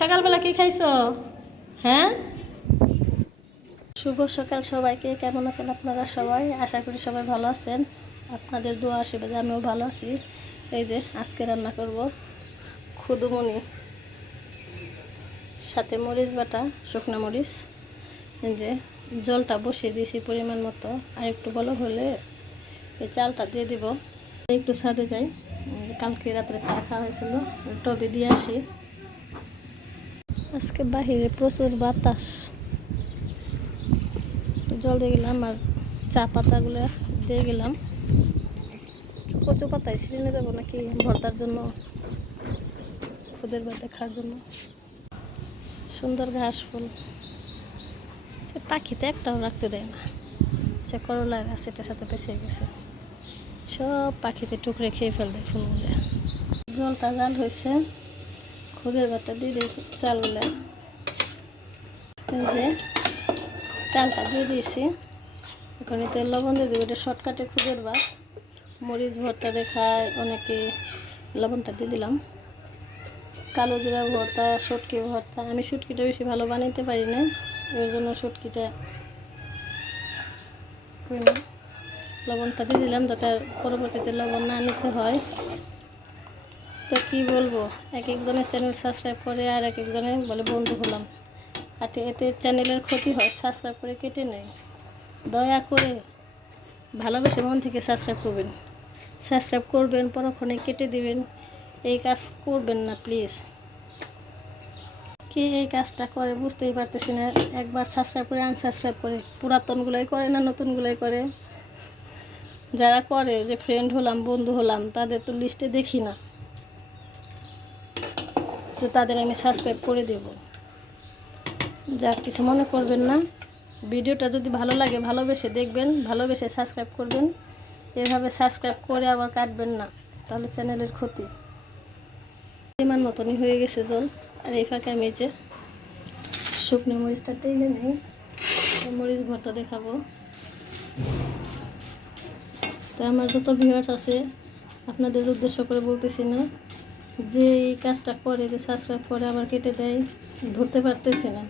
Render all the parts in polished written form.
সকালবেলা কি খাইছো? হ্যাঁ, শুভ সকাল সবাইকে। কেমন আছেন আপনারা সবাই? আশা করি সবাই ভালো আছেন। আপনাদের দোয়া আশীর্বাদে আমিও ভালো আছি। এই যে আজকে রান্না করব খুদুমনি, সাথে মরিচ বাটা, শুকনো মরিচ। এই যে জলটা বসিয়ে দিয়েছি পরিমাণ মতো, আর একটু বলো হলে এই চালটা দিয়ে দিব। একটু ছাদে যাই, কালকে রাত্রে চা খাওয়া হয়েছিল, টবে দিয়ে আসি। আজকে বাহিরে প্রচুর বাতাস, জল দিয়ে গেলাম আর চা পাতাগুলো দিয়ে গেলাম। কচু পাতায় ছিঁড়ে যাবো নাকি ভর্তার জন্য, খুদের বাদে খাওয়ার জন্য। সুন্দর ঘাস ফুল, সে পাখিতে একটাও রাখতে দেয় না। সে করলা গাছ এটার সাথে পেঁচে গেছে, সব পাখিতে টুকরে খেয়ে ফেলবে ফুলগুলো। জলটা জাল হয়েছে, খুদের বাটা দিয়ে দিয়েছি চালগুলো। এই যে চালটা দিয়ে দিয়েছি, এখন এতে লবণ দিয়ে দেবো। এটা শর্টকাটে খুদের ভাত, মরিচ ভর্তা দেখায় অনেকে, লবণটা দিয়ে দিলাম। কালো জিরা ভর্তা, শুটকি ভর্তা। আমি শুটকিটা বেশি ভালো বানাইতে পারি না, ওই জন্য শুটকিটা লবণটা দিয়ে দিলাম, যাতে পরবর্তীতে লবণ না নিতে হয়। তো কী বলবো, এক একজনের চ্যানেল সাবস্ক্রাইব করে আর এক একজনে বলে বন্ধু হলাম, কাটে। এতে চ্যানেলের ক্ষতি হয়, সাবস্ক্রাইব করে কেটে নেয়। দয়া করে ভালোবেসে মন থেকে সাবস্ক্রাইব করবেন, পরক্ষণে কেটে দিবেন। এই কাজ করবেন না প্লিজ। কে এই কাজটা করে বুঝতেই পারতেছি না। একবার সাবস্ক্রাইব করে আনসাবস্ক্রাইব করে, পুরাতনগুলোই করে না নতুনগুলোই করে। যারা করে যে ফ্রেন্ড হলাম, বন্ধু হলাম, তাদের তো লিস্টে দেখি না, তো তাদের আমি সাবস্ক্রাইব করে দেব। যা কিছু মনে করবেন না। ভিডিওটা যদি ভালো লাগে ভালোবেসে দেখবেন, ভালোবেসে সাবস্ক্রাইব করবেন। এভাবে সাবস্ক্রাইব করে আবার কাটবেন না, তাহলে চ্যানেলের ক্ষতি। পরিমাণ মতনই হয়ে গেছে জল। আর এই ফাঁকে আমি যে শুকনো মরিচটা টেনে নিই, মরিচ ভর্তা দেখাবো। তো আমার যত ভিউয়ার্স আছে, আপনাদের উদ্দেশ্য করে বলতেছি না, যে এই কাজটা করে, যে সাবস্ক্রাইব করে আবার কেটে দেয়, ধরতে পারতেছি না।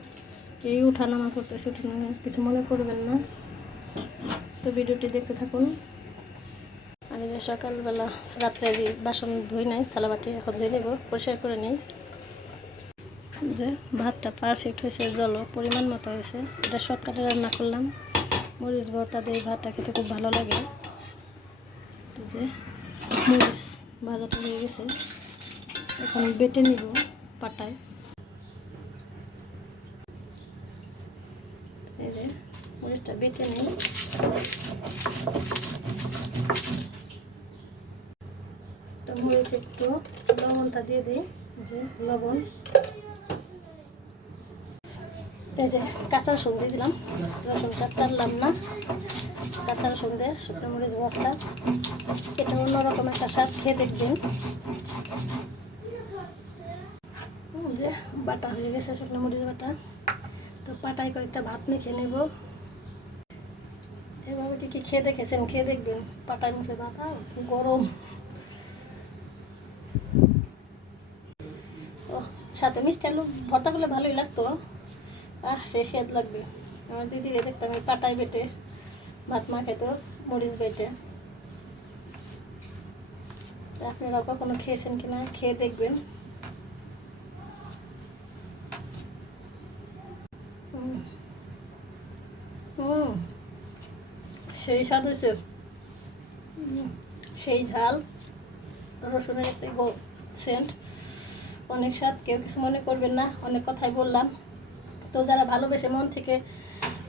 এই উঠানামা করতেছি, উঠানামা, কিছু মনে করবেন না। তো ভিডিওটি দেখতে থাকুন। আমি যে সকালবেলা রাত্রে বাসন ধুই নাই, থালাবাটি এখন ধুয়ে নেব, পরিষ্কার করে নিই। যে ভাতটা পারফেক্ট হয়েছে, জলও পরিমাণ মতো হয়েছে। এটা শর্টকাটে রান্না করলাম, মরিচ ভর্তা দিয়ে ভাতটা খেতে খুব ভালো লাগে। যে মরিচ ভাজাটা হয়ে গেছে, এখন বেটে নিব পাটায়। এই যে মরিচটা বেটে নিই। তো মরিচ একটু লবণটা দিয়ে দিই, যে লবণ। এই যে কাঁচা রসুন দিয়ে দিলাম, রসুনটা টানলাম না। কাঁচা রসুন দিয়ে শুকনো মরিচ ভর্তা, এটা অন্যরকম একটা স্বাদ, খেয়ে দেখবেন। যে বাটা হয়ে গেছে শুকনো মরিচ বাটা, তো পাটায় কয়েকটা ভাত মেখে নেব। এভাবে কি খেয়ে দেখেছেন? খেয়ে দেখবেন। পাটায় মুছে ভাত, গরম। ও, সাথে মিষ্টি আলু ভর্তা করলে ভালোই লাগতো। সে স্বাদ লাগবে। আমার দিদিরে দেখতাম এই পাটায় বেটে ভাত মাখাইতো, মরিচ বেটে। আপনারা কখনো খেয়েছেন কিনা, খেয়ে দেখবেন। সেই স্বাদ হয়েছে, সেই ঝাল, রসুনের একটা সেন্ট, অনেক স্বাদ। কেউ কিছু মনে করবেন না, অনেক কথাই বললাম। তো যারা ভালোবেসে মন থেকে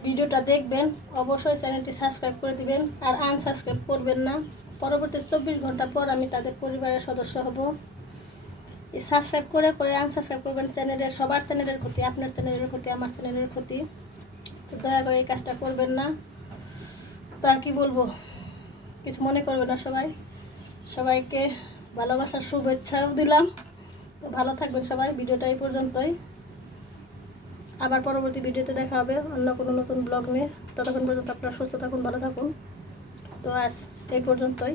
ভিডিওটা দেখবেন, অবশ্যই চ্যানেলটি সাবস্ক্রাইব করে দিবেন, আর আনসাবস্ক্রাইব করবেন না। পরবর্তী 24 ঘন্টা পর আমি তাদের পরিবারের সদস্য হব। এই সাবস্ক্রাইব করে করে আনসাবস্ক্রাইব করবেন, চ্যানেলের সবার চ্যানেলের ক্ষতি, আপনার চ্যানেলের ক্ষতি, আমার চ্যানেলের ক্ষতি। তো দয়া করে এই কাজটা করবেন না। তো আর কি বলবো, কিছু মনে করবে না সবাই। সবাইকে ভালোবাসার শুভেচ্ছাও দিলাম। তো ভালো থাকবেন সবাই। ভিডিওটা এই পর্যন্তই, আবার পরবর্তী ভিডিওতে দেখা হবে অন্য কোনো নতুন ব্লগ নিয়ে। ততক্ষণ পর্যন্ত আপনারা সুস্থ থাকুন, ভালো থাকুন। তো আজ এই পর্যন্তই।